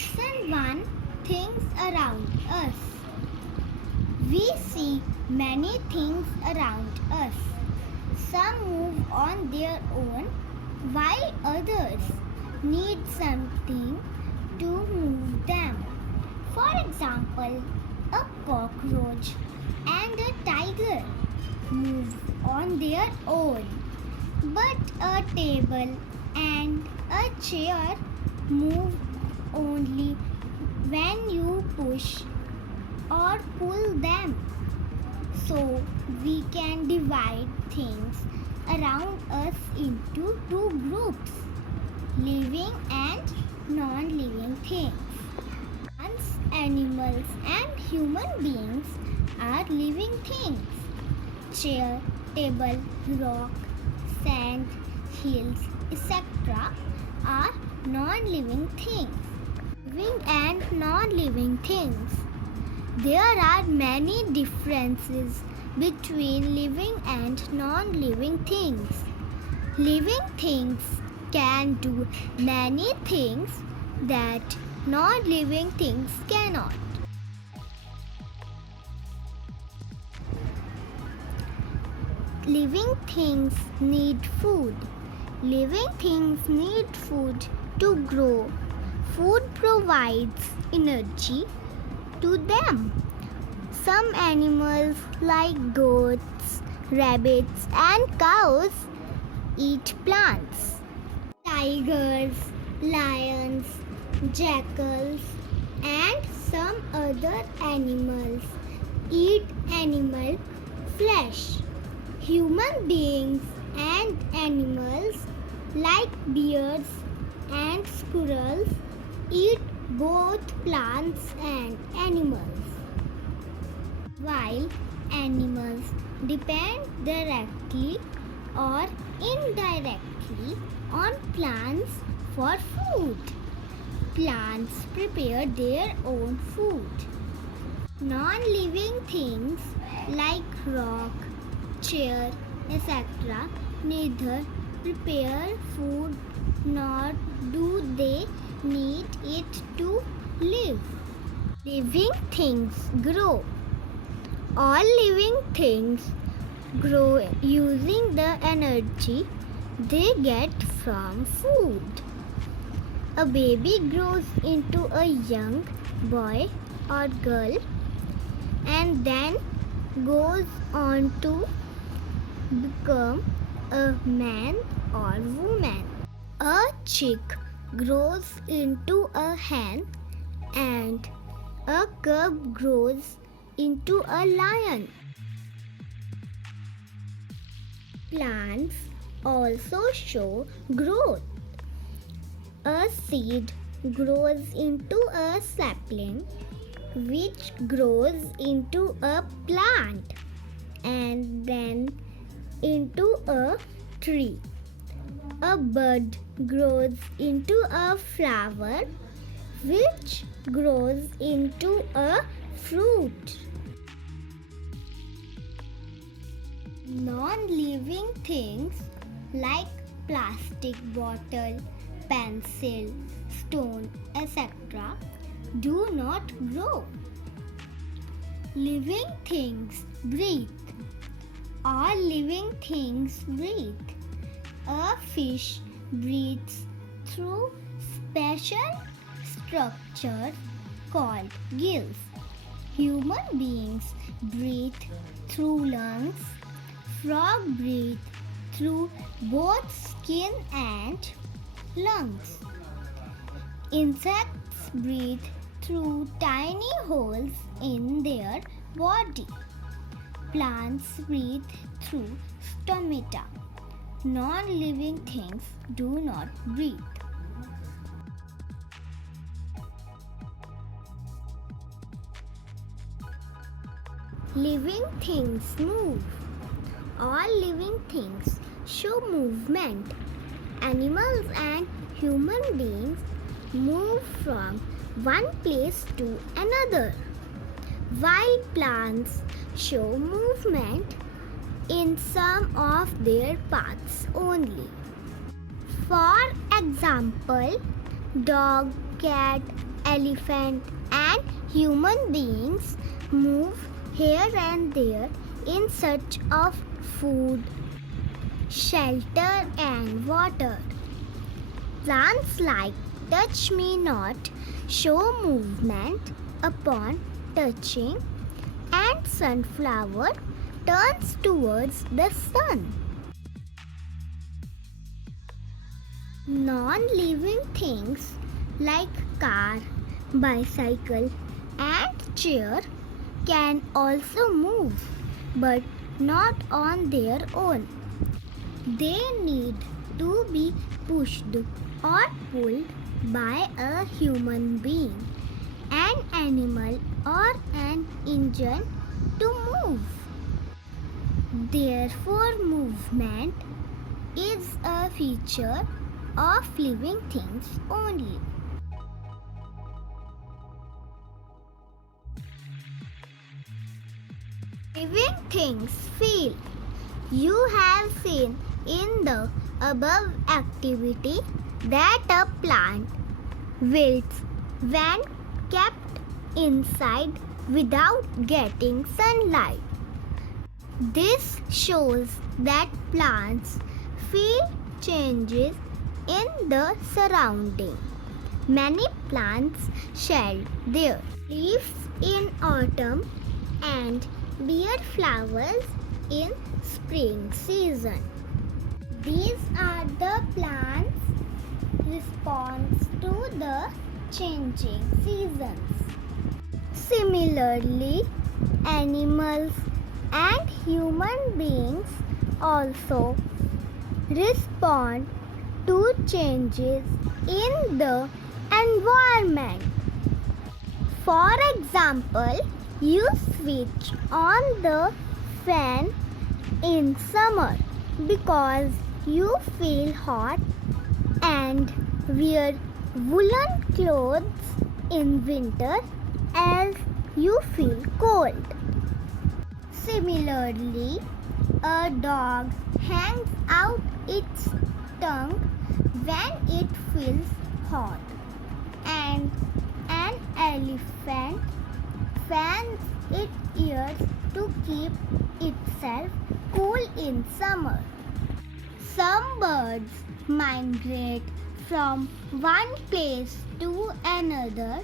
Lesson 1. Things around us. We see many things around us. Some move on their own, while others need something to move them. For example, a cockroach and a tiger move on their own, but a table and a chair move only when you push or pull them. So we can divide things around us into two groups, living and non-living things. Plants, animals and human beings are living things. Chair, table, rock, sand, hills, etc. are non-living things. Living and non-living things. There are many differences between living and non-living things. Living things can do many things that non-living things cannot. Living things need food. Living things need food to grow. Food provides energy to them. Some animals like goats, rabbits and cows eat plants. Tigers, lions, jackals and some other animals eat animal flesh. Human beings and animals like bears and squirrels eat both plants and animals. While animals depend directly or indirectly on plants for food. Plants prepare their own food. Non-living things like rock, chair, etc. neither prepare food nor do they need it to live. Living things grow. All living things grow using the energy they get from food. A baby grows into a young boy or girl and then goes on to become a man or woman. A chick grows into a hen and a cub grows into a lion. Plants also show growth. A seed grows into a sapling, which grows into a plant and then into a tree. A bud grows into a flower, which grows into a fruit. Non-living things like plastic bottle, pencil, stone, etc. do not grow. Living things breathe. All living things breathe. A fish breathes through special structures called gills. Human beings breathe through lungs. Frog breathe through both skin and lungs. Insects breathe through tiny holes in their body. Plants breathe through stomata. Non-living things do not breathe. Living things move. All living things show movement. Animals and human beings move from one place to another, while plants show movement in some of their paths only. For example, dog, cat, elephant, and human beings move here and there in search of food, shelter, and water. Plants like touch me not show movement upon touching, and sunflower turns towards the sun. Non-living things like car, bicycle, and chair can also move, but not on their own. They need to be pushed or pulled by a human being, an animal, or an engine to move. Therefore, movement is a feature of living things only. Living things feel. You have seen in the above activity that a plant wilts when kept inside without getting sunlight. This shows that plants feel changes in the surrounding. Many plants shed their leaves in autumn and bear flowers in spring season. These are the plants' response to the changing seasons. Similarly, animals and human beings also respond to changes in the environment. For example, you switch on the fan in summer because you feel hot and wear woolen clothes in winter as you feel cold. Similarly, a dog hangs out its tongue when it feels hot, and an elephant fans its ears to keep itself cool in summer. Some birds migrate from one place to another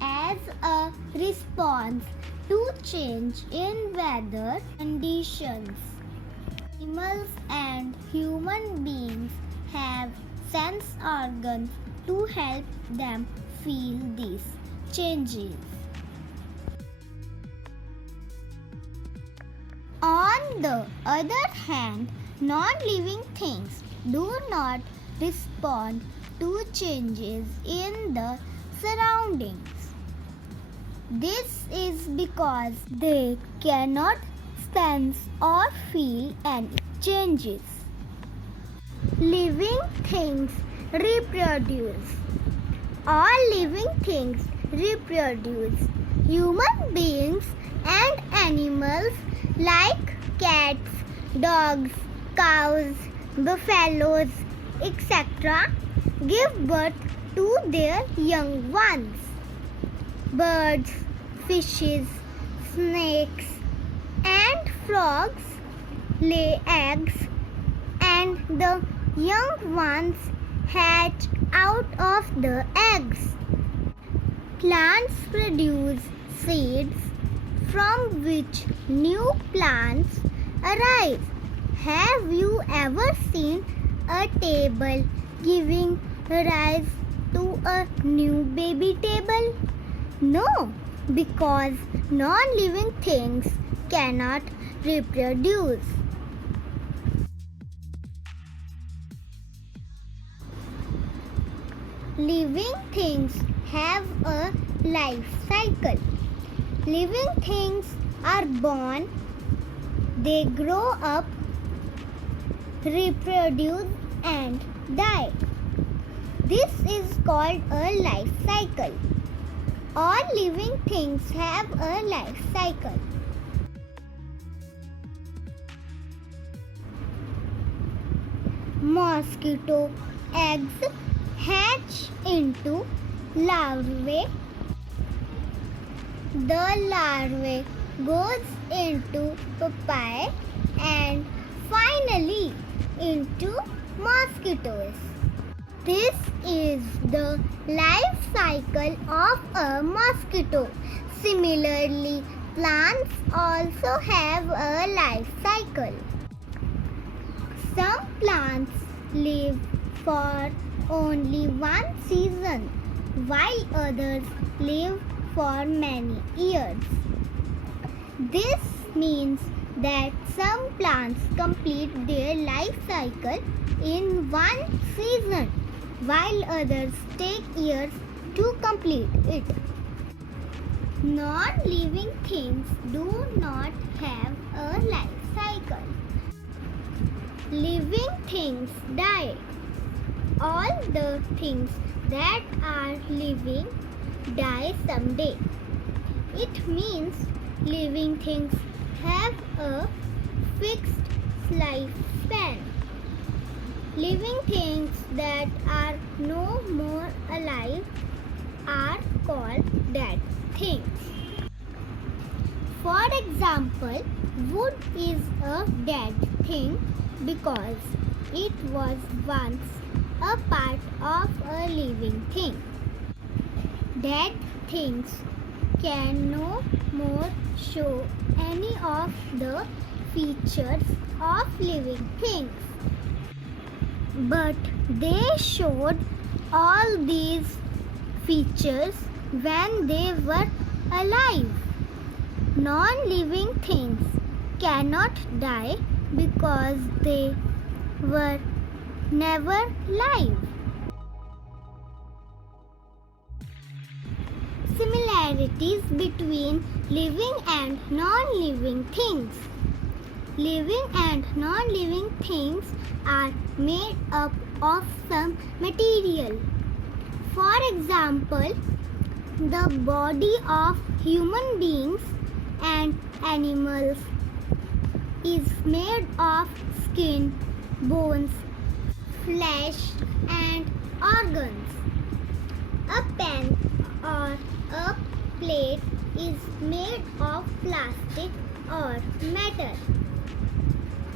as a response to change in weather conditions. Animals and human beings have sense organs to help them feel these changes. On the other hand, non-living things do not respond to changes in the surroundings. This is because they cannot sense or feel any changes. Living things reproduce. All living things reproduce. Human beings and animals like cats, dogs, cows, buffaloes, etc. give birth to their young ones. Birds, fishes, snakes, and frogs lay eggs, and the young ones hatch out of the eggs. Plants produce seeds from which new plants arise. Have you ever seen a table giving rise to a new baby table? No, because non-living things cannot reproduce. Living things have a life cycle. Living things are born, they grow up, reproduce, and die. This is called a life cycle. All living things have a life cycle. Mosquito eggs hatch into larvae The larvae goes into pupae and finally into mosquitoes. This is the life cycle of a mosquito. Similarly, plants also have a life cycle. Some plants live for only one season, while others live for many years. This means that some plants complete their life cycle in one season, while others take years to complete it. Non-living things do not have a life cycle. Living things die. All the things that are living die someday. It means living things have a fixed lifespan. Living things that are no more alive are called dead things. For example, wood is a dead thing because it was once a part of a living thing. Dead things can no more show any of the features of living things. But they showed all these features when they were alive. Non-living things cannot die because they were never live. Similarities between living and non-living things. Living and non-living things are made up of some material. For example, the body of human beings and animals is made of skin, bones, flesh and organs. A pen or a plate is made of plastic or metal.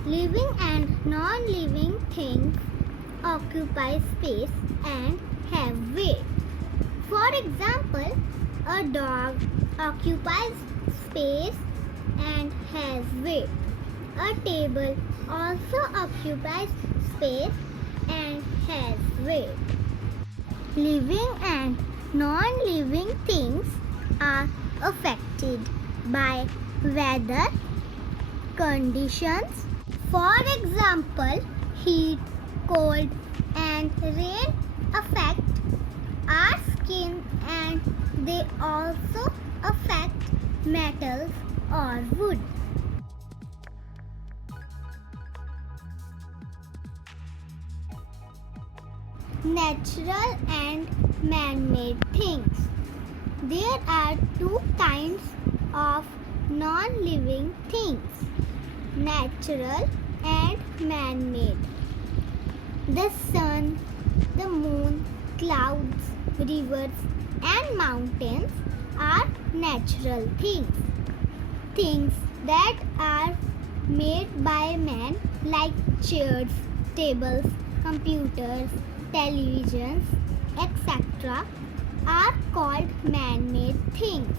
Living and non-living things occupy space and have weight. For example, a dog occupies space and has weight. A table also occupies space and has weight. Living and non-living things are affected by weather conditions. For example, heat, cold and rain affect our skin and they also affect metals or wood. Natural and man-made things. There are two kinds of non-living things, natural and man-made. The sun, the moon, clouds, rivers and mountains are natural things. Things that are made by man like chairs, tables, computers, televisions, etc. are called man-made things.